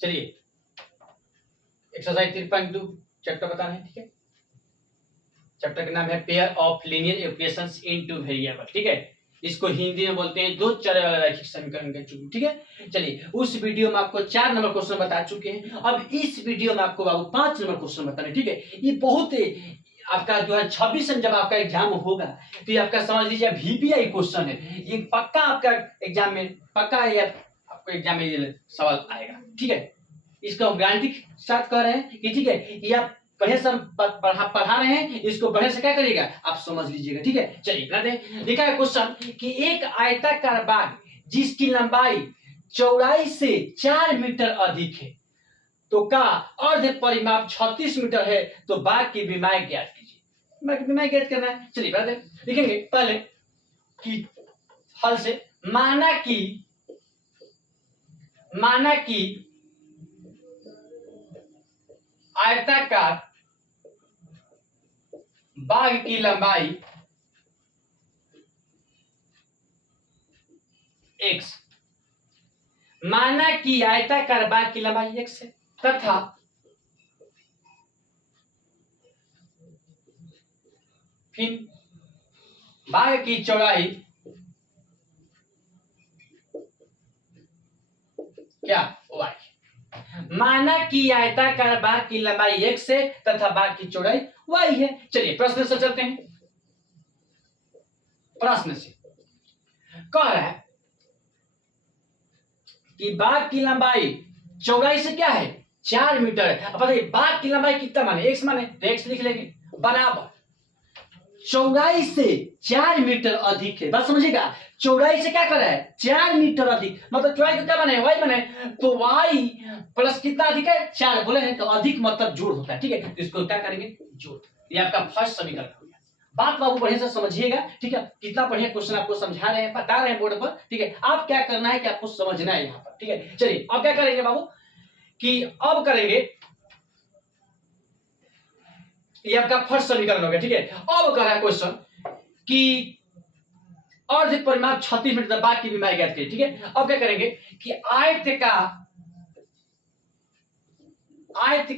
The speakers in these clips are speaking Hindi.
चलिए एक्सरसाइज 3.2 चैप्टर बताना है, ठीक है। चैप्टर का नाम है pair of linear equations in two variable, ठीक है। इसको हिंदी में बोलते हैं दो चर वाला रैखिक समीकरण का चुन, ठीक है। चलिए उस वीडियो में आपको 4 नंबर क्वेश्चन बता चुके हैं, अब इस वीडियो में आपको बाबू 5 नंबर क्वेश्चन बताने, ठीक है। ये बहुत आपका जो है 26 में जब आपका एग्जाम होगा तो ये आपका समझ लीजिए VPI क्वेश्चन है, ये पक्का आपका एग्जाम में पक्का ये आपको एग्जाम में ये सवाल आएगा, ठीक है। इसको हम गारंटी के साथ कह रहे हैं कि ठीक है, ये आप बढ़िया से पढ़ा रहे हैं, इसको बढ़िया से क्या करिएगा आप समझ लीजिएगा, ठीक है। चलिए बनाते हैं। लिखा है क्वेश्चन कि एक आयताकार बाग जिसकी लंबाई चौड़ाई से 4 मीटर अधिक है तो का अर्ध परिमाप 36 मीटर है, तो बाग की विमाएं ज्ञात कीजिए। विमाएं ज्ञात करना है, चलिए बनाते हैं। लिखेंगे पहले कि हल से माना कि आयताकार बाग की लंबाई x, माना कि आयताकार बाग की लंबाई x है तथा फिर बाग की चौड़ाई क्या y। माना कि आयताकार बाग की लंबाई x है तथा बाग की चौड़ाई y है। चलिए प्रश्न से चलते हैं। प्रश्न से कह रहा है कि बाग की लंबाई चौड़ाई से क्या है 4 मीटर है। अब बताइए बाग की लंबाई कितना माने x माने तो x लिख लेंगे बराबर चौड़ाई से 4 मीटर अधिक है। बात समझिएगा, चौड़ाई से क्या कर रहा है 4 मीटर अधिक, मतलब चौड़ाई का क्या बने y बने, तो y प्लस कितना अधिक है 4 बोले हैं, तो अधिक मतलब जोड़ होता है, ठीक है। तो इसको क्या करेंगे जोड़। ये आपका फर्स्ट समीकरण हो गया। बात बाबू बढ़िया से समझिएगा, ठीक है। कितना बढ़िया क्वेश्चन आपको समझा रहे हैं, बता रहे हैं बोर्ड पर, ठीक है। आप क्या करना है कि आपको समझना है यहाँ पर, ठीक है। चलिए अब क्या करेंगे बाबू कि अब करेंगे, ये आपका फर्स्ट समीकरण हो गया, ठीक है। अब कह रहा है क्वेश्चन कि अर्ध परिमाप 36 मीटर बाग की विमाएं ज्ञात करिए, ठीक है। अब क्या करेंगे कि आयत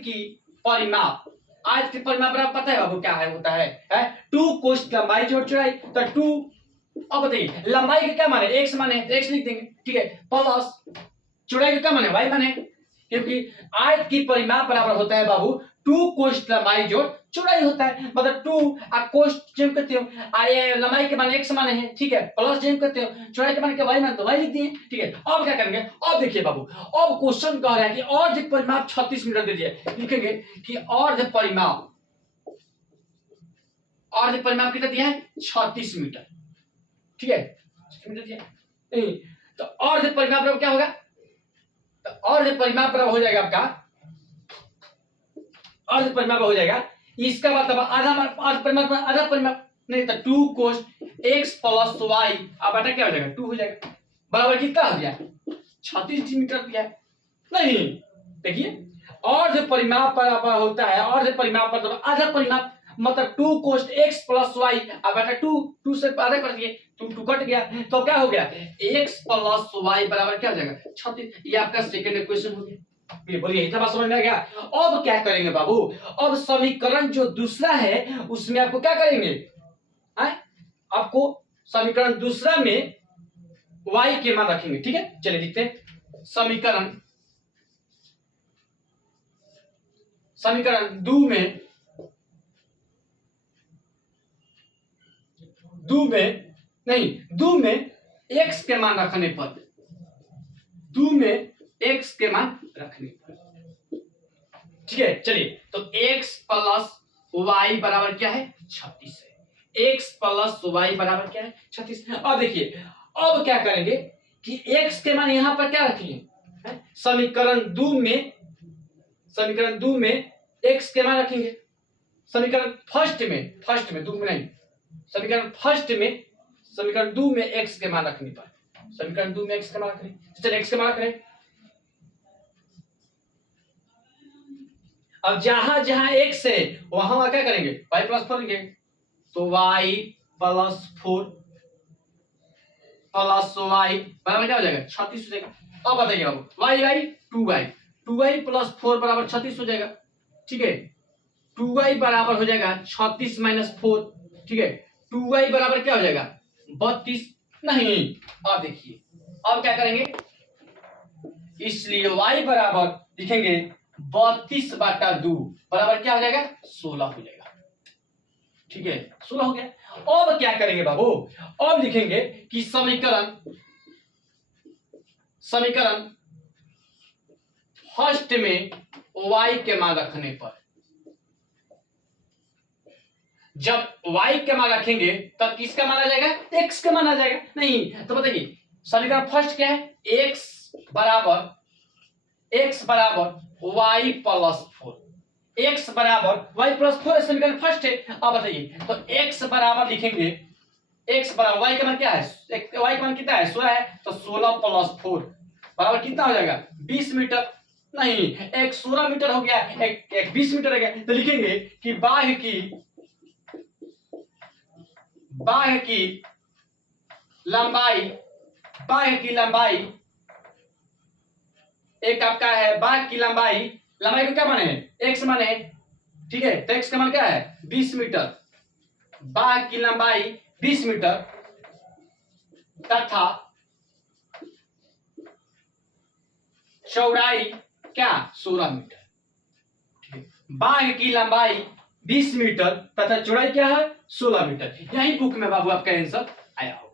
की परिमाप बराबर पता है बाबू क्या है होता है 2 कोष्ठ लंबाई जोड़ चौड़ाई, तो 2 अब बताइए लंबाई का क्या माने x माने तो x लिख देंगे, ठीक है, प्लस चौड़ाई का क्या माने y माने, क्योंकि आयत की परिमाप बराबर होता है बाबू 2 कोष्ठ लंबाई जोड़ चौड़ाई होता है, मतलब 2 आप कोष्ठ जेम करते हो लंबाई के माने x माने हैं, ठीक है, प्लस जेम करते हो चौड़ाई के माने के y माने तो y लिख दिए, ठीक है। अब क्या करेंगे, अब देखिए बाबू अब क्वेश्चन कह रहा है कि अर्ध परिमाप 36 मीटर दे दिए, लिखेंगे कि अर्ध परिमाप कितना दिया है 36 मीटर, ठीक है, मीटर दिया तो अर्ध परिमाप बराबर क्या होगा, तो अर्ध परिमाप बराबर हो जाएगा आपका, अर्ध परिमाप हो जाएगा इसका मतलब अर्ध परिमाप आधा परिमाप नहीं तो 2 कोस x प्लस y अब बटा क्या हो जाएगा 2 हो जाएगा, बराबर कितना आ गया 36 मीटर दिया नहीं। देखिए अर्ध परिमाप बराबर होता है, अर्ध परिमाप मतलब आधा परिमाप, मतलब 2 कोस x प्लस y अब बटा 2 से आधा कर दिए 2 कट गया, तो क्या हो गया x प्लस y बराबर क्या हो जाएगा 36। ये आपका सेकंड इक्वेशन हो गया। ये बोलिए इतना बात समझ में आ गया। अब क्या करेंगे बाबू, अब समीकरण जो दूसरा है उसमें आपको क्या करेंगे आपको समीकरण दूसरा में y के मान रखेंगे, ठीक है। चलिए देखते हैं समीकरण दो में x के मान रखने पर ठीक है। चलिए तो x प्लस y बराबर क्या है 36 है, x प्लस y बराबर क्या है 36। अब देखिए अब क्या करेंगे कि x के मान यहां पर क्या रखेंगे समीकरण दो में x के मान रखेंगे, समीकरण फर्स्ट में दो में नहीं, समीकरण दो में x के मान रखने पर समीकरण दो में x के मान रखें, चलिए x के मान रखें। अब जहां जहां x है वहां क्या करेंगे y प्लस 4 लेंगे, तो y प्लस 4 प्लस y बराबर क्या हो जाएगा 36 हो जाएगा। अब बताइए बाबू y 2y 2y प्लस 4 बराबर 36 हो जाएगा, ठीक है। 2y बराबर हो जाएगा 36 माइनस 4, ठीक है। 2y बराबर क्या हो जाएगा 32, नहीं। अब देखिए अब क्या करेंगे, इसलिए y बराबर लिखेंगे 32/2 बराबर क्या हो जाएगा 16 हो जाएगा, ठीक है। 16 हो गया। अब क्या करेंगे बाबू, अब लिखेंगे कि समीकरण फर्स्ट में y के मान रखने पर, जब y के मान रखेंगे तब किसका मान आ जाएगा x का मान आ जाएगा, नहीं तो बताइए समीकरण फर्स्ट क्या है, x बराबर y प्लस 4, x बराबर y प्लस 4 समीकरण फर्स्ट है। अब बताइए तो x बराबर लिखेंगे, x बराबर y का मान क्या है, y का मान कितना है 16 है, तो 16 प्लस 4 बराबर कितना हो जाएगा 20 मीटर, नहीं एक 16 मीटर हो गया, एक 20 मीटर हो गया, तो लिखेंगे कि बाह्य की लंबाई एक आपका है, बाह्य की लंबाई को क्या माने x माने, ठीक है। तो x का मान क्या है 20 मीटर, बाह्य की लंबाई 20 मीटर तथा चौड़ाई क्या 16 मीटर, ठीक है। बाह्य की लंबाई 20 मीटर तथा चौड़ाई क्या है 16 मीटर। यही बुक में बाबू आपका आंसर आया होगा।